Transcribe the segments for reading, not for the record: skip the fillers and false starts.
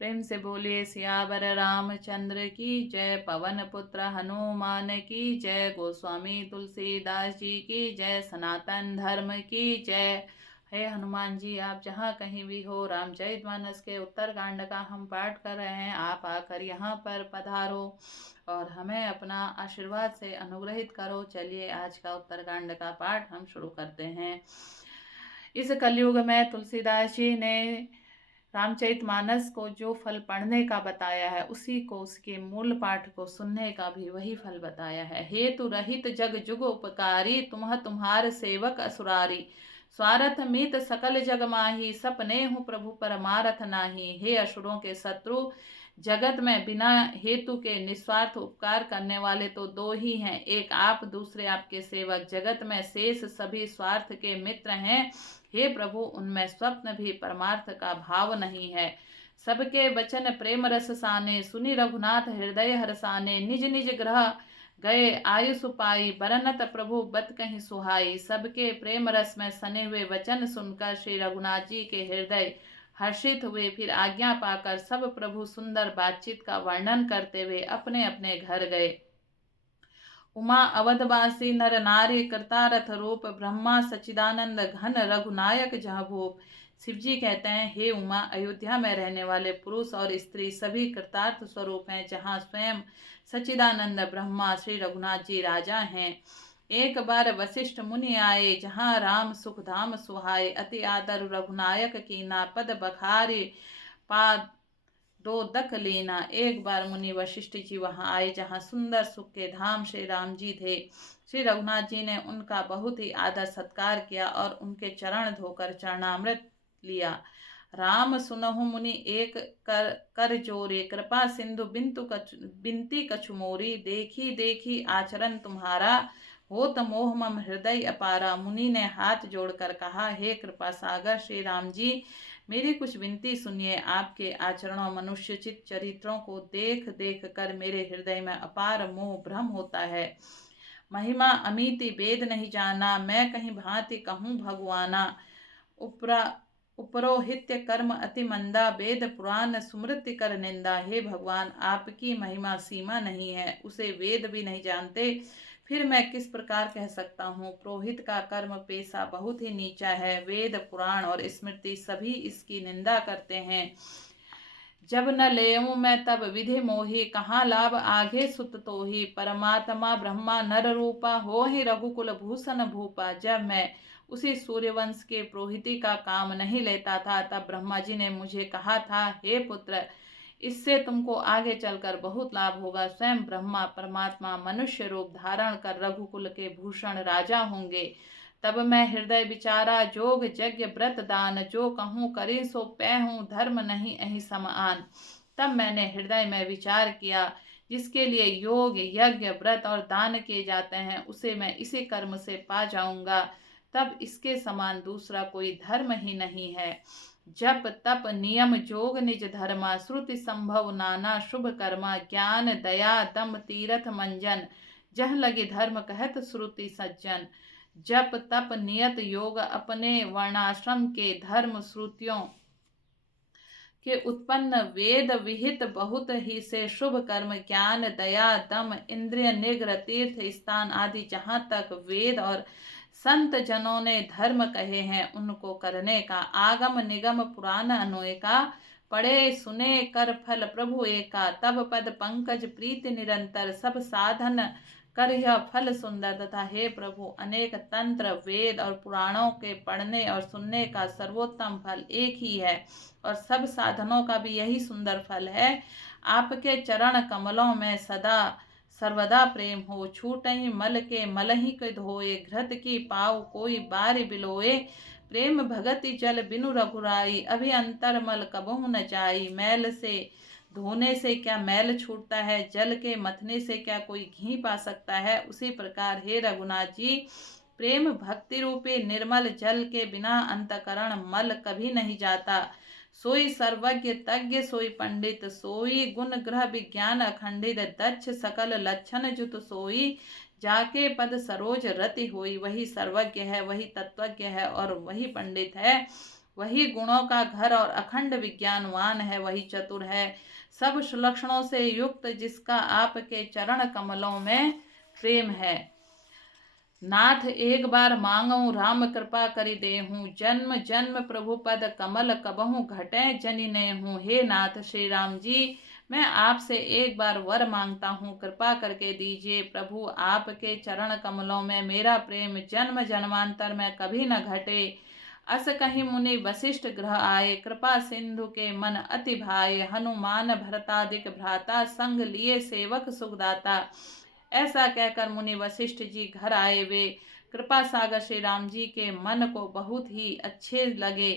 प्रेम से बोलिए सियावर रामचंद्र की जय। पवन पुत्र हनुमान की जय। गोस्वामी तुलसीदास जी की जय। सनातन धर्म की जय। हे हनुमान जी, आप जहाँ कहीं भी हो, रामचरितमानस के उत्तरकांड का हम पाठ कर रहे हैं। आप आकर यहाँ पर पधारो और हमें अपना आशीर्वाद से अनुग्रहित करो। चलिए आज का उत्तरकांड का पाठ हम शुरू करते हैं। इस कलयुग में तुलसीदास जी ने रामचरितमानस को जो फल पढ़ने का बताया है, उसी को उसके मूल पाठ को सुनने का भी वही फल बताया है। हेतु रहित जग जुग उपकारी, तुम्हार सेवक असुरारी। स्वार्थ मीत सकल जग माही, सपने हूँ प्रभु परमारथ नाही। हे असुरों के शत्रु, जगत में बिना हेतु के निस्वार्थ उपकार करने वाले तो दो ही हैं, एक आप, दूसरे आपके सेवक। जगत में शेष सभी स्वार्थ के मित्र हैं। हे प्रभु, उनमें स्वप्न भी परमार्थ का भाव नहीं है। सबके वचन प्रेम रस साने, सुनि रघुनाथ हृदय हरसाने। निज निज ग्रह गए आयुष पाई, बरनत प्रभु बत कहीं सुहाई। सबके प्रेम रस में सने हुए वचन सुनकर श्री रघुनाथ जी के हृदय हर्षित हुए। फिर आज्ञा पाकर सब प्रभु सुंदर बातचीत का वर्णन करते हुए अपने अपने घर गए। उमा अवधवासी नर नारी कृतारथ रूप, ब्रह्मा सच्चिदानंद घन रघुनायक जह भूप। शिव जी कहते हैं, हे उमा, अयोध्या में रहने वाले पुरुष और स्त्री सभी कृतार्थ स्वरूप हैं, जहाँ स्वयं सच्चिदानंद ब्रह्मा श्री रघुनाथ जी राजा हैं। एक बार वशिष्ठ मुनि आए, जहाँ राम सुख धाम सुहाए। अति आदर रघुनायक की ना, पद बखारी पाद दो दक लेना। एक बार मुनि वशिष्ठ जी वहां आए, जहां सुंदर सुख के धाम श्री राम जी थे। श्री रघुनाथ जी ने उनका बहुत ही आदर सत्कार किया और उनके चरण धोकर चरणामृत लिया। राम सुनहु मुनि एक कर जोरे, कृपा सिंधु बिनती कछु मोरी। देखी देखी आचरण तुम्हारा, होत मोह मम हृदय अपारा। मुनि ने हाथ जोड़कर कहा, हे कृपा सागर श्री राम जी, मेरी कुछ विनती सुनिए। आपके आचरणों मनुष्यचित चरित्रों को देख देख कर मेरे हृदय में अपार मोह भ्रम होता है। महिमा अमिति वेद नहीं जाना, मैं कहीं भांति कहूँ भगवाना। उपरा उपरोहित्य कर्म अति मंदा, वेद पुराण स्मृति कर निंदा। हे भगवान, आपकी महिमा सीमा नहीं है, उसे वेद भी नहीं जानते, फिर मैं किस प्रकार कह सकता हूँ। पुरोहित का कर्म पेशा बहुत ही नीचा है, वेद पुराण और स्मृति सभी इसकी निंदा करते हैं। जब न लेऊं मैं तब विधि मोही, कहाँ लाभ आगे सुत तो ही। परमात्मा ब्रह्मा नर रूपा, हो ही रघुकुल भूषण भूपा। जब मैं उसी सूर्यवंश के पुरोहिती का काम नहीं लेता था, तब ब्रह्मा जी ने मुझे कहा था, हे पुत्र, इससे तुमको आगे चलकर बहुत लाभ होगा। स्वयं ब्रह्मा परमात्मा मनुष्य रूप धारण कर रघुकुल के भूषण राजा होंगे। तब मैं हृदय विचारा, जोग यज्ञ व्रत दान, जो कहूँ करे सो पैहूँ, धर्म नहीं अहि समान। तब मैंने हृदय में विचार किया, जिसके लिए योग यज्ञ व्रत और दान किए जाते हैं, उसे मैं इसी कर्म से पा जाऊंगा। तब इसके समान दूसरा कोई धर्म ही नहीं है। जप तप नियम जोग निज धर्मा, श्रुति संभव नाना शुभ कर्मा। ज्ञान दया दम तीरथ मंजन, जह लगे धर्म कहत श्रुति सज्जन। जप तप नियत योग अपने वर्णाश्रम के धर्म, श्रुतियों के उत्पन्न वेद विहित बहुत ही से शुभ कर्म। ज्ञान दया दम इंद्रिय निग्रह तीर्थ स्थान आदि जहाँ तक वेद और संत जनों ने धर्म कहे हैं, उनको करने का। आगम निगम पुराण अनुय का, पढ़े सुने कर फल प्रभु एका। तब पद पंकज प्रीति निरंतर, सब साधन कर यह फल सुंदर। तथा हे प्रभु, अनेक तंत्र वेद और पुराणों के पढ़ने और सुनने का सर्वोत्तम फल एक ही है, और सब साधनों का भी यही सुंदर फल है। आपके चरण कमलों में सदा सर्वदा प्रेम हो। छूटहि मल के मलहि के धोए, घृत की पाव कोई बार बिलोए। प्रेम भगति जल बिनु रघुराई, अभी अंतर मल कबहु न जाई। मैल से धोने से क्या मैल छूटता है, जल के मथने से क्या कोई घी पा सकता है। उसी प्रकार हे रघुनाथ जी, प्रेम भक्ति रूपी निर्मल जल के बिना अंतकरण मल कभी नहीं जाता। सोई सर्वज्ञ तज्ञ सोई पंडित, सोई गुण ग्रह विज्ञान अखंडित। दक्ष सकल लक्षण जुत सोई, जाके पद सरोज रति होई। वही सर्वज्ञ है, वही तत्वज्ञ है और वही पंडित है। वही गुणों का घर और अखंड विज्ञानवान है, वही चतुर है, सब सुलक्षणों से युक्त, जिसका आपके चरण कमलों में प्रेम है। नाथ एक बार मांगऊं राम कृपा करि देहूं, जन्म जन्म प्रभु पद कमल कबहू घटे जनि नेहूं। हे नाथ श्री राम जी, मैं आपसे एक बार वर मांगता हूँ, कृपा करके दीजिए प्रभु। आपके चरण कमलों में मेरा प्रेम जन्म जन्मांतर में कभी न घटे। अस कहीं मुनि वशिष्ठ ग्रह आए, कृपा सिंधु के मन अति भाए। हनुमान भरतादिक भ्राता, संग लिए सेवक सुखदाता। ऐसा कहकर मुनि वशिष्ठ जी घर आए। वे कृपा सागर श्री राम जी के मन को बहुत ही अच्छे लगे।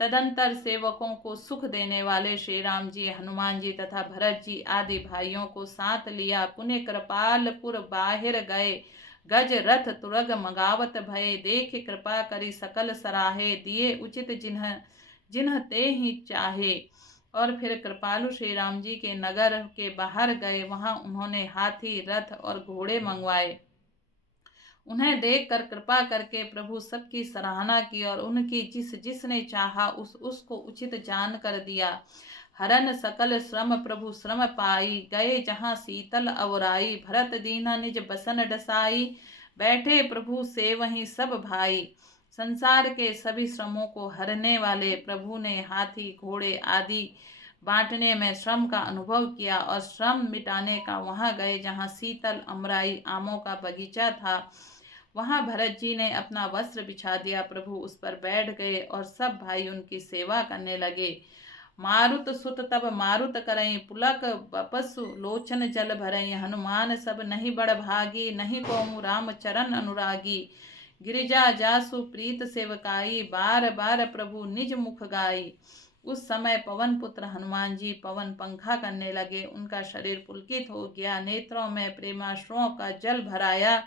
तदंतर सेवकों को सुख देने वाले श्री राम जी, हनुमान जी तथा भरत जी आदि भाइयों को साथ लिया पुण्य कृपालपुर बाहिर गए। गज रथ तुरग मगावत भये, देख कृपा करी सकल सराहे। दिए उचित जिन्ह जिन्ह ते ही चाहे। और फिर कृपालु श्री राम जी के नगर के बाहर गए। वहां उन्होंने हाथी, रथ और घोड़े मंगवाए। उन्हें देखकर कृपा करके प्रभु सबकी सराहना की और उनकी जिसने चाहा उसको उचित जान कर दिया। हरन सकल श्रम प्रभु श्रम पाई, गए जहाँ शीतल अवराई। भरत दीना निज बसन डसाई, बैठे प्रभु से वहीं सब भाई। संसार के सभी श्रमों को हरने वाले प्रभु ने हाथी, घोड़े आदि बांटने में श्रम का अनुभव किया और श्रम मिटाने का वहां गए जहाँ शीतल अमराई आमों का बगीचा था। वहां भरत जी ने अपना वस्त्र बिछा दिया, प्रभु उस पर बैठ गए और सब भाई उनकी सेवा करने लगे। मारुत सुत तब मारुत करई, पुलक बपसु लोचन जल भरई। हनुमान सब नहीं बड़ भागी, नहीं को राम चरण अनुरागी। गिरिजा जासु प्रीत सेवकाई, बार बार प्रभु निज मुख गाई। उस समय पवन पुत्र हनुमान जी पवन पंखा करने लगे। उनका शरीर पुलकित हो गया, नेत्रों में प्रेमाश्रुओं का जल भराया।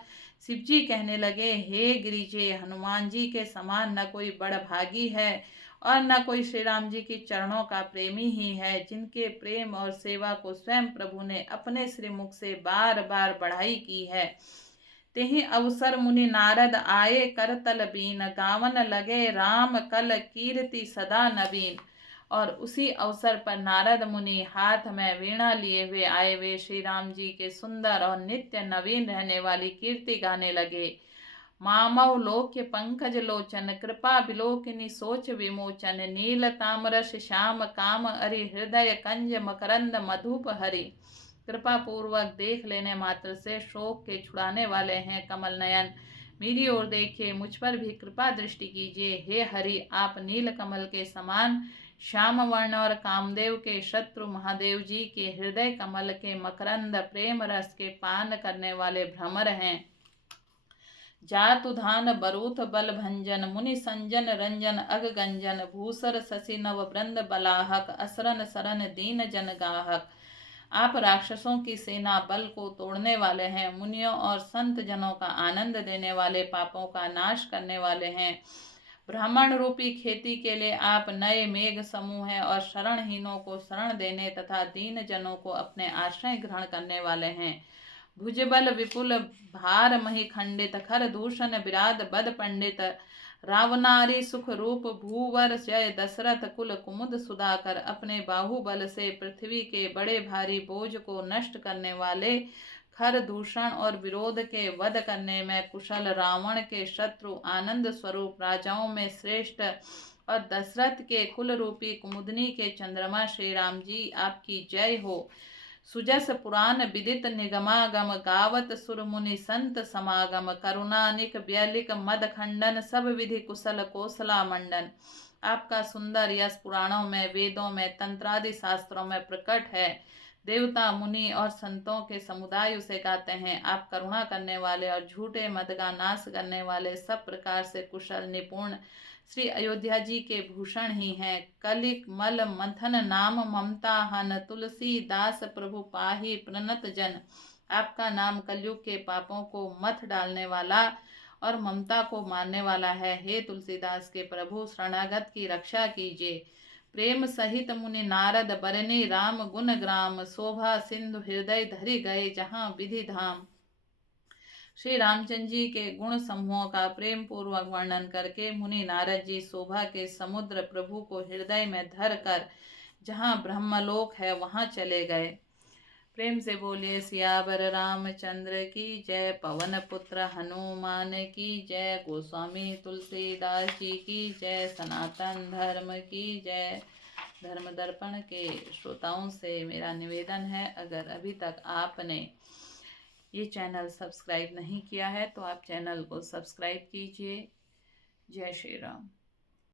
शिव जी कहने लगे, हे गिरिजे, हनुमान जी के समान न कोई बड़ भागी है और न कोई श्री राम जी के चरणों का प्रेमी ही है, जिनके प्रेम और सेवा को स्वयं प्रभु ने अपने श्रीमुख से बार बार बढ़ाई की है। तेहि अवसर मुनि नारद आए करतल बीन, गावन लगे राम कल कीर्ति सदा नवीन। और उसी अवसर पर नारद मुनि हाथ में वीणा लिए हुए आए। वे श्री राम जी के सुंदर और नित्य नवीन रहने वाली कीर्ति गाने लगे। मामव लोक्य पंकज लोचन, कृपा बिलोकिनी सोच विमोचन। नील तामरस श्याम काम अरि, हृदय कंज मकरंद मधुप हरि। कृपा पूर्वक देख लेने मात्र से शोक के छुड़ाने वाले हैं कमल नयन। मेरी ओर देखिए, मुझ पर भी कृपा दृष्टि कीजिए। हे हरि, आप नील कमल के समान श्याम वर्ण और कामदेव के शत्रु महादेव जी के हृदय कमल के मकरंद प्रेम रस के पान करने वाले भ्रमर हैं। जातुधान बरूथ बल भंजन, मुनि संजन रंजन अग गंजन। भूसर शशि नव वृंद बलाहक, असरन सरन दीन जन गाहक। आप राक्षसों की सेना बल को तोड़ने वाले हैं, मुनियों और संत जनों का आनंद देने वाले, पापों का नाश करने वाले हैं। ब्राह्मण रूपी खेती के लिए आप नए मेघ समूह हैं और शरणहीनों को शरण देने तथा दीन जनों को अपने आश्रय ग्रहण करने वाले हैं। भुजबल विपुल भार मही खंडित, खर दूषण विराद बद पंडित। रावनारी सुख रूप भूवर जय, दशरथ कुल कुमुद सुधाकर। अपने बाहुबल से पृथ्वी के बड़े भारी बोझ को नष्ट करने वाले, खर दूषण और विरोध के वध करने में कुशल, रावण के शत्रु, आनंद स्वरूप, राजाओं में श्रेष्ठ और दशरथ के कुल रूपी कुमुदनी के चंद्रमा श्री राम जी, आपकी जय हो। सुजस पुराण विदित निगमागम, गावत सुर मुनि संत समागम। करुणानिक व्यलिक मद खंडन, सब विधि कुशल कौशला मंडन। आपका सुंदर यश पुराणों में, वेदों में, तंत्रादि शास्त्रों में प्रकट है। देवता, मुनि और संतों के समुदाय उसे गाते हैं। आप करुणा करने वाले और झूठे मद का नाश करने वाले, सब प्रकार से कुशल निपुण श्री अयोध्या जी के भूषण ही हैं। कलिक मल मंथन नाम ममता हन, तुलसी दास प्रभु पाही प्रणत जन। आपका नाम कलयुग के पापों को मथ डालने वाला और ममता को मारने वाला है। हे तुलसीदास के प्रभु, शरणागत की रक्षा कीजिए। प्रेम सहित मुनि नारद बरनी, राम गुण ग्राम। शोभा सिंधु हृदय धरि गए, जहाँ विधि धाम। श्री रामचंद्र जी के गुण समूहों का प्रेम पूर्वक वर्णन करके मुनि नारद जी शोभा के समुद्र प्रभु को हृदय में धर कर जहाँ ब्रह्मलोक है वहाँ चले गए। प्रेम से बोलिए सियावर रामचंद्र की जय, पवन पुत्र हनुमान की जय, गोस्वामी तुलसीदास जी की जय, सनातन धर्म की जय। धर्म दर्पण के श्रोताओं से मेरा निवेदन है, अगर अभी तक आपने ये चैनल सब्सक्राइब नहीं किया है तो आप चैनल को सब्सक्राइब कीजिए। जय श्री राम।